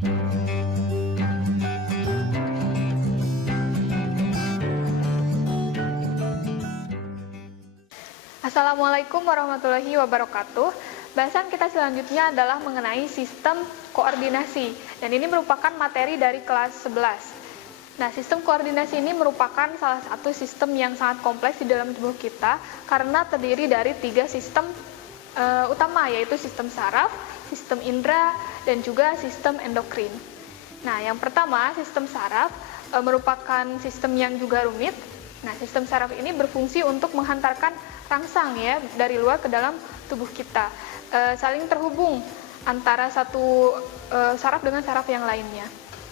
Assalamualaikum warahmatullahi wabarakatuh. Bahasan kita selanjutnya adalah mengenai sistem koordinasi, dan ini merupakan materi dari kelas 11. Nah, sistem koordinasi ini merupakan salah satu sistem yang sangat kompleks di dalam tubuh kita karena terdiri dari 3 sistem utama, yaitu sistem saraf, sistem indera, dan juga sistem endokrin. Nah, yang pertama, sistem saraf merupakan sistem yang juga rumit. Nah, sistem saraf ini berfungsi untuk menghantarkan rangsang ya dari luar ke dalam tubuh kita, saling terhubung antara satu saraf dengan saraf yang lainnya.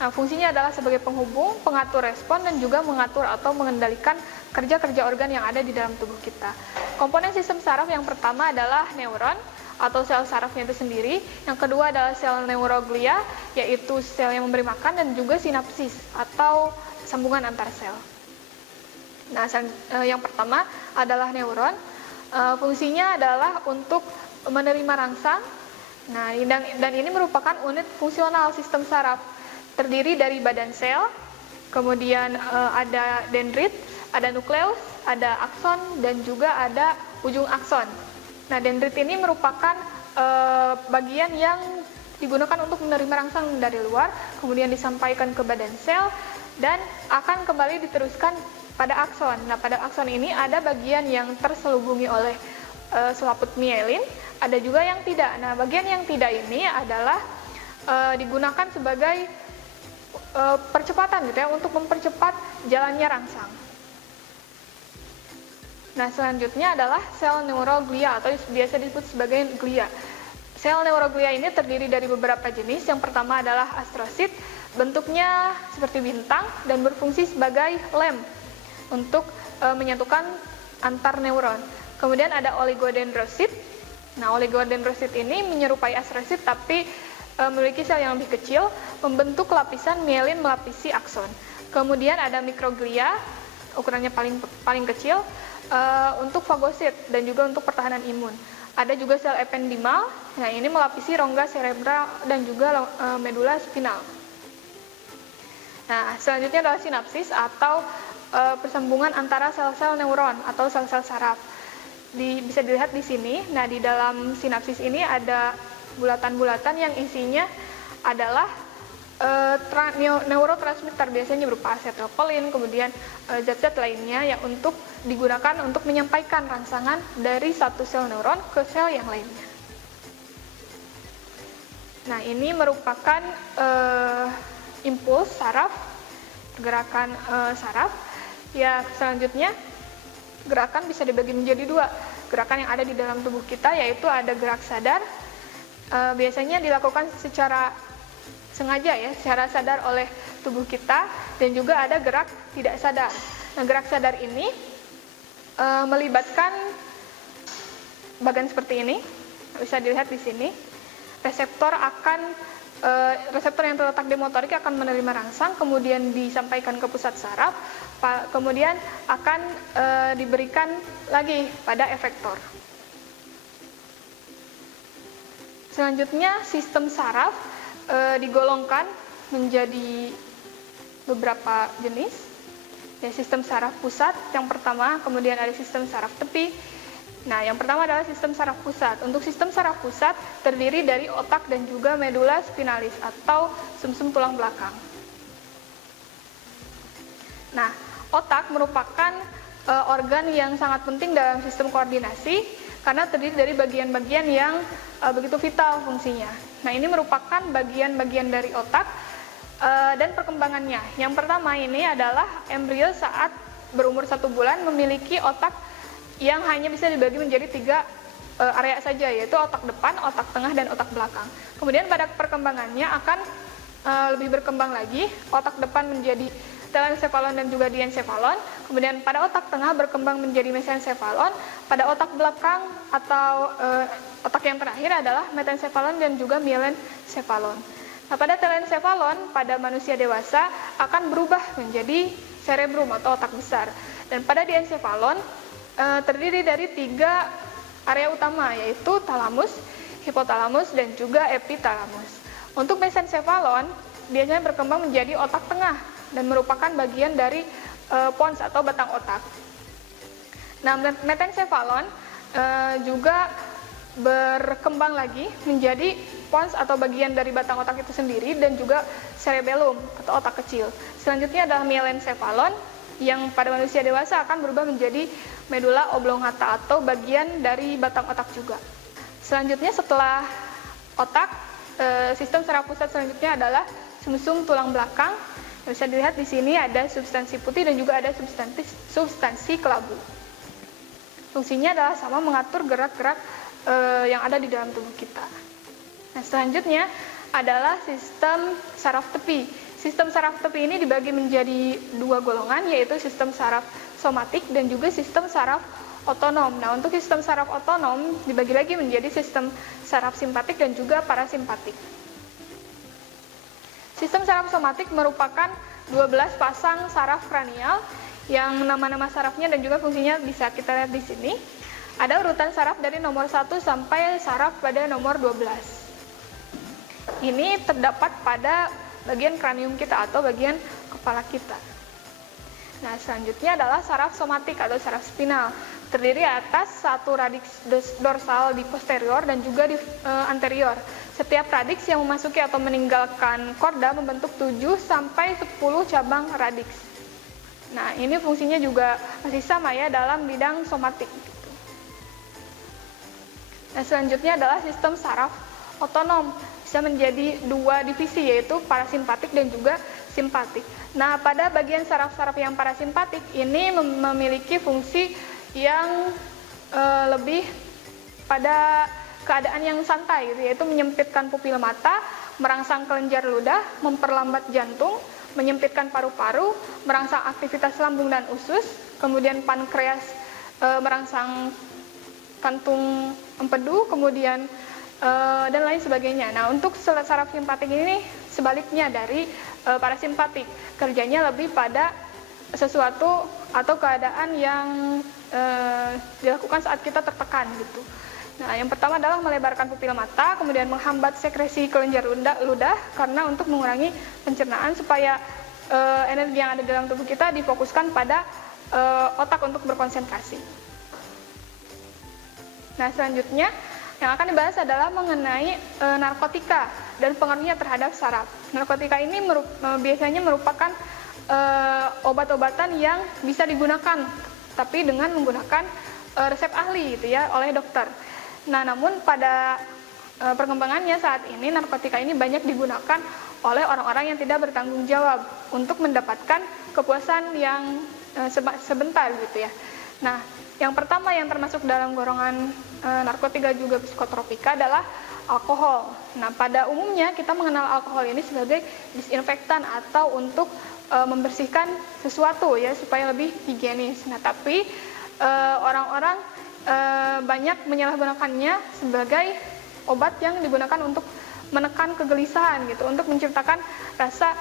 Nah, fungsinya adalah sebagai penghubung, pengatur respon, dan juga mengatur atau mengendalikan kerja-kerja organ yang ada di dalam tubuh kita. Komponen sistem saraf yang pertama adalah neuron atau sel sarafnya itu sendiri. Yang kedua adalah sel neuroglia, yaitu sel yang memberi makan, dan juga sinapsis atau sambungan antar sel. Nah, yang pertama adalah neuron. Fungsinya adalah untuk menerima rangsang. Nah, dan ini merupakan unit fungsional sistem saraf. Terdiri dari badan sel, kemudian ada dendrit, ada nukleus, ada akson, dan juga ada ujung akson. Nah, dendrit ini merupakan bagian yang digunakan untuk menerima rangsang dari luar, kemudian disampaikan ke badan sel, dan akan kembali diteruskan pada akson. Nah, pada akson ini ada bagian yang terselubungi oleh selaput mielin, ada juga yang tidak. Nah, bagian yang tidak ini adalah digunakan sebagai percepatan gitu ya, untuk mempercepat jalannya rangsang. Nah, selanjutnya adalah sel neuroglia atau biasa disebut sebagai glia. Sel neuroglia ini terdiri dari beberapa jenis. Yang pertama adalah astrosit, bentuknya seperti bintang dan berfungsi sebagai lem untuk menyatukan antar neuron. Kemudian ada oligodendrosit. Nah, oligodendrosit ini menyerupai astrosit tapi memiliki sel yang lebih kecil, membentuk lapisan mielin melapisi akson. Kemudian ada mikroglia, ukurannya paling kecil, untuk fagosit dan juga untuk pertahanan imun. Ada juga sel ependimal, nah ini melapisi rongga serebral dan juga medula spinal. Nah, selanjutnya adalah sinapsis atau persambungan antara sel-sel neuron atau sel-sel saraf. Bisa dilihat di sini. Nah, di dalam sinapsis ini ada bulatan-bulatan yang isinya adalah neurotransmitter, biasanya berupa asetilkolin, kemudian zat-zat lainnya yang digunakan untuk menyampaikan rangsangan dari satu sel neuron ke sel yang lainnya. Nah, ini merupakan impuls saraf, gerakan saraf. Ya, selanjutnya gerakan bisa dibagi menjadi 2. Gerakan yang ada di dalam tubuh kita, yaitu ada gerak sadar, biasanya dilakukan secara sengaja ya, secara sadar oleh tubuh kita, dan juga ada gerak tidak sadar. Nah, gerak sadar ini melibatkan bagian seperti ini, bisa dilihat di sini. Reseptor yang terletak di motorik akan menerima rangsang, kemudian disampaikan ke pusat saraf, kemudian akan diberikan lagi pada efektor. Selanjutnya, sistem saraf digolongkan menjadi beberapa jenis. Ya, sistem saraf pusat yang pertama, kemudian ada sistem saraf tepi. Nah, yang pertama adalah sistem saraf pusat. Untuk sistem saraf pusat terdiri dari otak dan juga medula spinalis atau sumsum tulang belakang. Nah, otak merupakan organ yang sangat penting dalam sistem koordinasi karena terdiri dari bagian-bagian yang begitu vital fungsinya. Nah, ini merupakan bagian-bagian dari otak dan perkembangannya. Yang pertama ini adalah embrio saat berumur 1 bulan memiliki otak yang hanya bisa dibagi menjadi 3 area saja, yaitu otak depan, otak tengah, dan otak belakang. Kemudian pada perkembangannya akan lebih berkembang lagi, otak depan menjadi telencephalon dan juga diencephalon. Kemudian pada otak tengah berkembang menjadi mesencephalon. Pada otak belakang atau otak yang terakhir adalah metencephalon dan juga mielencephalon. Nah, pada telencephalon pada manusia dewasa akan berubah menjadi cerebrum atau otak besar. Dan pada diencephalon terdiri dari 3 area utama, yaitu talamus, hipotalamus, dan juga epitalamus. Untuk mesencephalon biasanya berkembang menjadi otak tengah dan merupakan bagian dari pons atau batang otak. Nah, metencephalon juga berkembang lagi menjadi pons atau bagian dari batang otak itu sendiri dan juga cerebellum atau otak kecil. Selanjutnya adalah myelencephalon yang pada manusia dewasa akan berubah menjadi medula oblongata atau bagian dari batang otak juga. Selanjutnya setelah otak, sistem saraf pusat selanjutnya adalah sumsum tulang belakang. Bisa dilihat di sini ada substansi putih dan juga ada substansi kelabu. Fungsinya adalah sama mengatur gerak-gerak yang ada di dalam tubuh kita. Nah, selanjutnya adalah sistem saraf tepi. Sistem saraf tepi ini dibagi menjadi dua golongan, yaitu sistem saraf somatik dan juga sistem saraf otonom. Nah, untuk sistem saraf otonom dibagi lagi menjadi sistem saraf simpatik dan juga parasimpatik. Sistem saraf somatik merupakan 12 pasang saraf kranial yang nama-nama sarafnya dan juga fungsinya bisa kita lihat di sini. Ada urutan saraf dari nomor 1 sampai saraf pada nomor 12. Ini terdapat pada bagian kranium kita atau bagian kepala kita. Nah, selanjutnya adalah saraf somatik atau saraf spinal. Terdiri atas satu radiks dorsal di posterior dan juga di anterior. Setiap radiks yang memasuki atau meninggalkan korda membentuk 7 sampai 10 cabang radiks. Nah, ini fungsinya juga masih sama ya dalam bidang somatik. Nah, selanjutnya adalah sistem saraf otonom. Bisa menjadi dua divisi, yaitu parasimpatik dan juga simpatik. Nah, pada bagian saraf-saraf yang parasimpatik ini memiliki fungsi yang lebih pada keadaan yang santai, yaitu menyempitkan pupil mata, merangsang kelenjar ludah, memperlambat jantung, menyempitkan paru-paru, merangsang aktivitas lambung dan usus, kemudian pankreas merangsang kantung empedu, kemudian dan lain sebagainya. Nah, untuk saraf simpatik ini sebaliknya dari parasimpatik, kerjanya lebih pada sesuatu atau keadaan yang dilakukan saat kita tertekan gitu. Nah, yang pertama adalah melebarkan pupil mata, kemudian menghambat sekresi kelenjar ludah karena untuk mengurangi pencernaan supaya energi yang ada dalam tubuh kita difokuskan pada otak untuk berkonsentrasi. Nah, selanjutnya yang akan dibahas adalah mengenai narkotika dan pengaruhnya terhadap saraf. Narkotika ini biasanya merupakan obat-obatan yang bisa digunakan, tapi dengan menggunakan resep ahli gitu ya oleh dokter. Nah, namun pada perkembangannya saat ini narkotika ini banyak digunakan oleh orang-orang yang tidak bertanggung jawab untuk mendapatkan kepuasan yang sebentar gitu ya. Nah, yang pertama yang termasuk dalam golongan narkotika juga psikotropika adalah alkohol. Nah, pada umumnya kita mengenal alkohol ini sebagai disinfektan atau untuk membersihkan sesuatu ya supaya lebih higienis. Nah, tapi orang-orang banyak menyalahgunakannya sebagai obat yang digunakan untuk menekan kegelisahan gitu, untuk menciptakan rasa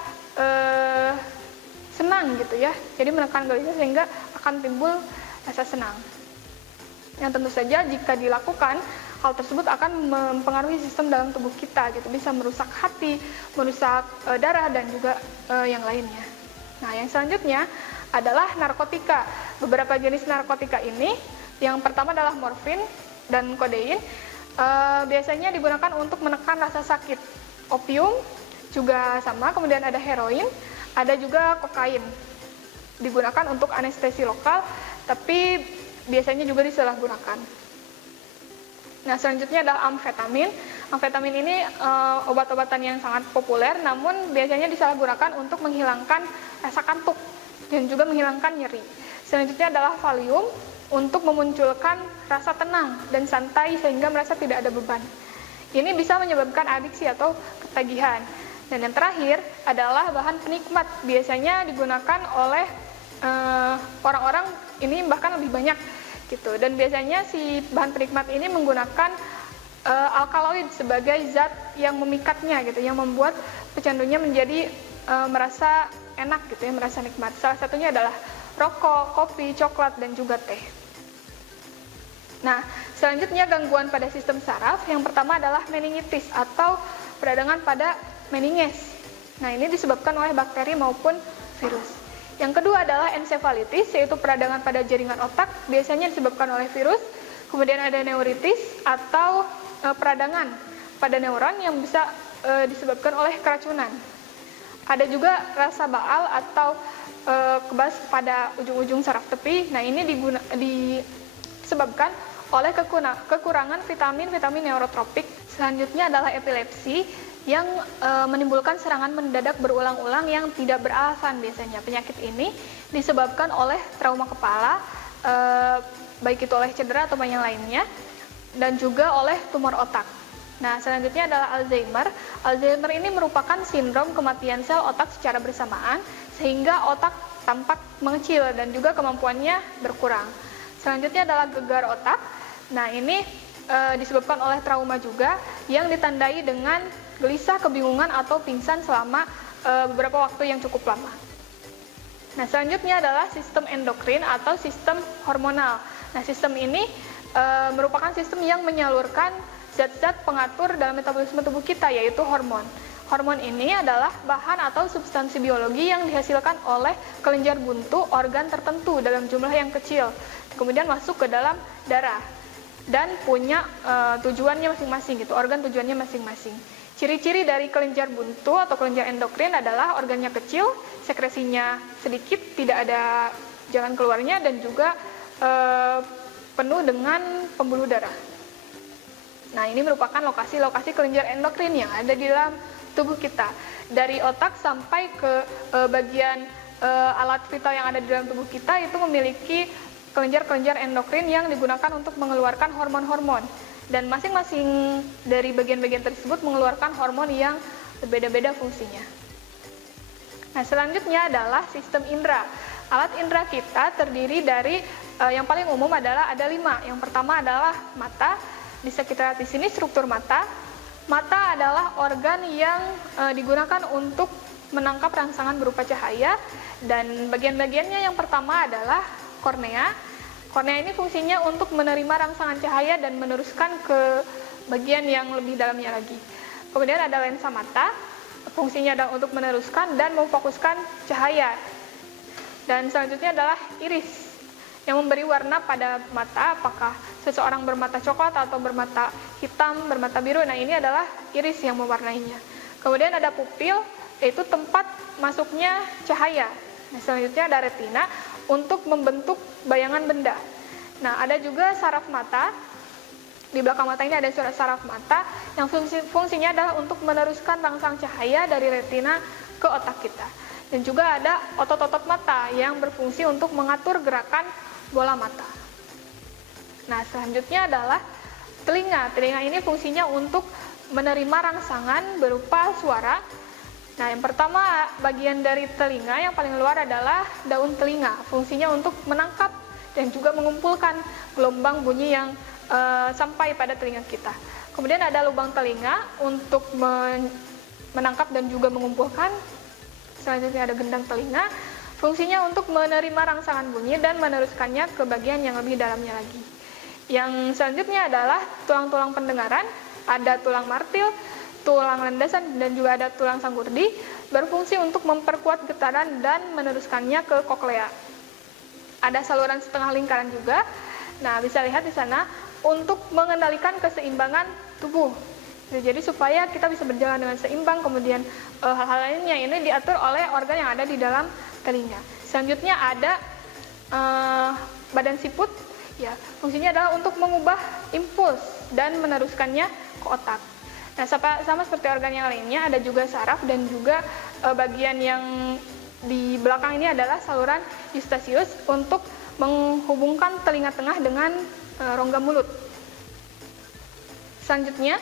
senang gitu ya. Jadi menekan gelisah sehingga akan timbul rasa senang. Yang tentu saja jika dilakukan hal tersebut akan mempengaruhi sistem dalam tubuh kita gitu, bisa merusak hati, merusak darah dan juga yang lainnya. Nah, yang selanjutnya adalah narkotika. Beberapa jenis narkotika ini, yang pertama adalah morfin dan kodein. Biasanya digunakan untuk menekan rasa sakit. Opium juga sama, kemudian ada heroin, ada juga kokain. Digunakan untuk anestesi lokal, tapi biasanya juga disalahgunakan. Nah, selanjutnya adalah amfetamin. Amfetamin ini obat-obatan yang sangat populer, namun biasanya disalahgunakan untuk menghilangkan rasa kantuk dan juga menghilangkan nyeri. Selanjutnya adalah valium untuk memunculkan rasa tenang dan santai sehingga merasa tidak ada beban. Ini bisa menyebabkan adiksi atau ketagihan. Dan yang terakhir adalah bahan penikmat. Biasanya digunakan oleh orang-orang ini bahkan lebih banyak gitu. Dan biasanya si bahan penikmat ini menggunakan alkaloid sebagai zat yang memikatnya gitu, yang membuat pecandunya menjadi merasa enak gitu ya, merasa nikmat. Salah satunya adalah rokok, kopi, coklat dan juga teh. Nah, selanjutnya gangguan pada sistem saraf. Yang pertama adalah meningitis atau peradangan pada meninges. Nah, ini disebabkan oleh bakteri maupun virus. Yang kedua adalah ensefalitis, yaitu peradangan pada jaringan otak, biasanya disebabkan oleh virus. Kemudian ada neuritis atau peradangan pada neuron yang bisa disebabkan oleh keracunan. Ada juga rasa baal atau kebas pada ujung-ujung saraf tepi. Nah, ini disebabkan oleh kekurangan vitamin neurotropik. Selanjutnya adalah epilepsi yang menimbulkan serangan mendadak berulang-ulang yang tidak beralasan biasanya. Penyakit ini disebabkan oleh trauma kepala, baik itu oleh cedera atau yang lainnya, dan juga oleh tumor otak. Nah, selanjutnya adalah Alzheimer. Alzheimer ini merupakan sindrom kematian sel otak secara bersamaan, sehingga otak tampak mengecil dan juga kemampuannya berkurang. Selanjutnya adalah gegar otak. Nah, ini disebabkan oleh trauma juga, yang ditandai dengan gelisah, kebingungan, atau pingsan selama beberapa waktu yang cukup lama. Nah, selanjutnya adalah sistem endokrin atau sistem hormonal. Nah, sistem ini merupakan sistem yang menyalurkan zat-zat pengatur dalam metabolisme tubuh kita, yaitu hormon. Hormon ini adalah bahan atau substansi biologi yang dihasilkan oleh kelenjar buntu organ tertentu dalam jumlah yang kecil, kemudian masuk ke dalam darah dan punya tujuannya masing-masing gitu, organ tujuannya masing-masing. Ciri-ciri dari kelenjar buntu atau kelenjar endokrin adalah organnya kecil, sekresinya sedikit, tidak ada jalan keluarnya, dan juga penuh dengan pembuluh darah. Nah, ini merupakan lokasi-lokasi kelenjar endokrin yang ada di dalam tubuh kita. Dari otak sampai ke bagian alat vital yang ada di dalam tubuh kita itu memiliki kelenjar-kelenjar endokrin yang digunakan untuk mengeluarkan hormon-hormon. Dan masing-masing dari bagian-bagian tersebut mengeluarkan hormon yang berbeda-beda fungsinya. Nah, selanjutnya adalah sistem indera. Alat indera kita terdiri dari yang paling umum adalah ada 5. Yang pertama adalah mata. Bisa kita lihat di sini struktur mata. Mata adalah organ yang digunakan untuk menangkap rangsangan berupa cahaya, dan bagian-bagiannya yang pertama adalah kornea. Kornea ini fungsinya untuk menerima rangsangan cahaya dan meneruskan ke bagian yang lebih dalamnya lagi. Kemudian ada lensa mata, fungsinya adalah untuk meneruskan dan memfokuskan cahaya. Dan selanjutnya adalah iris, yang memberi warna pada mata, apakah seseorang bermata coklat atau bermata hitam, bermata biru. Nah, ini adalah iris yang mewarnainya. Kemudian ada pupil, yaitu tempat masuknya cahaya. Nah, selanjutnya ada retina untuk membentuk bayangan benda. Nah, ada juga saraf mata. Di belakang mata ini ada saraf mata yang fungsinya adalah untuk meneruskan rangsang cahaya dari retina ke otak kita. Dan juga ada otot-otot mata yang berfungsi untuk mengatur gerakan bola mata. Nah, selanjutnya adalah telinga. Telinga ini fungsinya untuk menerima rangsangan berupa suara. Nah, yang pertama bagian dari telinga yang paling luar adalah daun telinga. Fungsinya untuk menangkap dan juga mengumpulkan gelombang bunyi yang sampai pada telinga kita. Kemudian ada lubang telinga untuk menangkap dan juga mengumpulkan. Selanjutnya ada gendang telinga. Fungsinya untuk menerima rangsangan bunyi dan meneruskannya ke bagian yang lebih dalamnya lagi. Yang selanjutnya adalah tulang-tulang pendengaran. Ada tulang martil, tulang landasan, dan juga ada tulang sanggurdi, berfungsi untuk memperkuat getaran dan meneruskannya ke koklea. Ada saluran setengah lingkaran juga. Nah, bisa lihat di sana untuk mengendalikan keseimbangan tubuh. Jadi supaya kita bisa berjalan dengan seimbang, kemudian hal-hal lainnya ini diatur oleh organ yang ada di dalam telinga. Selanjutnya ada badan siput, ya, fungsinya adalah untuk mengubah impuls dan meneruskannya ke otak. Nah, sama seperti organ yang lainnya, ada juga saraf dan juga bagian yang di belakang ini adalah saluran Eustachius untuk menghubungkan telinga tengah dengan rongga mulut. Selanjutnya,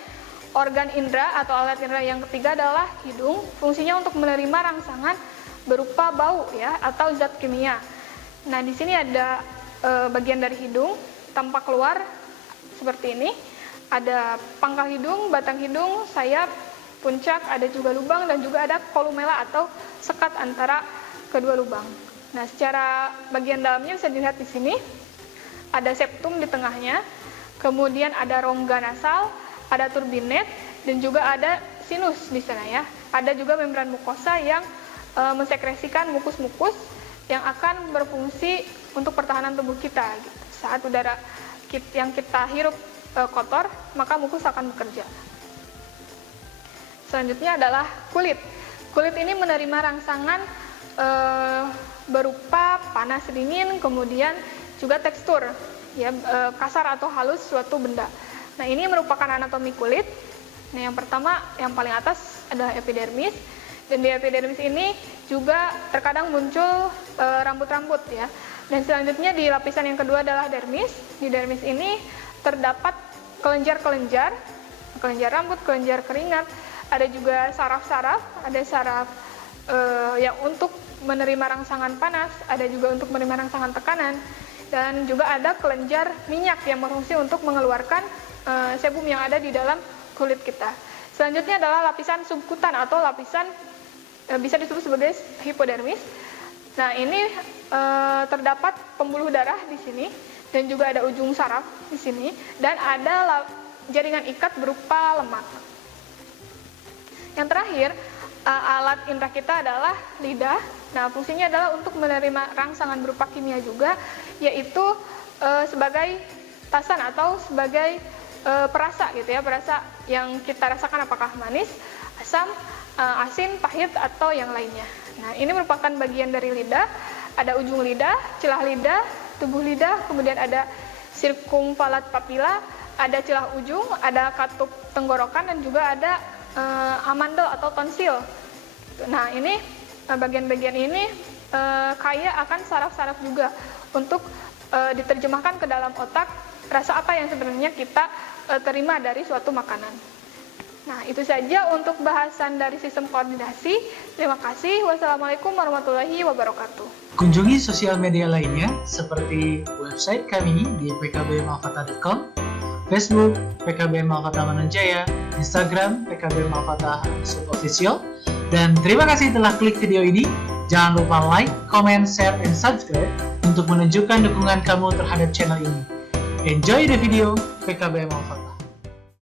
organ indera atau alat indera yang ketiga adalah hidung. Fungsinya untuk menerima rangsangan berupa bau, ya, atau zat kimia. Nah, di sini ada bagian dari hidung tampak keluar seperti ini. Ada pangkal hidung, batang hidung, sayap, puncak, ada juga lubang, dan juga ada kolumela atau sekat antara kedua lubang. Nah, secara bagian dalamnya bisa dilihat di sini. Ada septum di tengahnya, kemudian ada rongga nasal, ada turbinet, dan juga ada sinus di sana ya. Ada juga membran mukosa yang mensekresikan mukus-mukus yang akan berfungsi untuk pertahanan tubuh kita. Gitu. Saat udara yang kita hirup kotor, maka mukus akan bekerja. Selanjutnya adalah kulit. Kulit ini menerima rangsangan berupa panas dingin, kemudian juga tekstur, ya, kasar atau halus suatu benda. Nah, ini merupakan anatomi kulit. Nah, yang pertama, yang paling atas adalah epidermis. Dan di epidermis ini juga terkadang muncul rambut-rambut ya. Dan selanjutnya di lapisan yang kedua adalah dermis. Di dermis ini terdapat kelenjar-kelenjar, kelenjar rambut, kelenjar keringat. Ada juga saraf-saraf, ada saraf yang untuk menerima rangsangan panas, ada juga untuk menerima rangsangan tekanan, dan juga ada kelenjar minyak yang berfungsi untuk mengeluarkan sebum yang ada di dalam kulit kita. Selanjutnya adalah lapisan subkutan atau lapisan bisa disebut sebagai hipodermis. Nah, ini terdapat pembuluh darah di sini dan juga ada ujung saraf di sini dan ada jaringan ikat berupa lemak. Yang terakhir, alat indera kita adalah lidah. Nah, fungsinya adalah untuk menerima rangsangan berupa kimia juga, yaitu sebagai tasan atau sebagai perasa gitu ya, perasa yang kita rasakan apakah manis, asam, asin, pahit atau yang lainnya. Nah, ini merupakan bagian dari lidah. Ada ujung lidah, celah lidah, tubuh lidah, kemudian ada sirkumvalat papila, ada celah ujung, ada katup tenggorokan dan juga ada amandel atau tonsil. Nah, ini bagian-bagian ini kaya akan saraf-saraf juga untuk diterjemahkan ke dalam otak rasa apa yang sebenarnya kita terima dari suatu makanan. Nah, itu saja untuk bahasan dari sistem koordinasi. Terima kasih. Wassalamualaikum warahmatullahi wabarakatuh. Kunjungi sosial media lainnya seperti website kami di pkbmalfata.com, Facebook PKB Malfata Mananjaya, Instagram PKB Malfata _official. Dan terima kasih telah klik video ini. Jangan lupa like, comment, share, and subscribe untuk menunjukkan dukungan kamu terhadap channel ini. Enjoy the video PKB Malfata.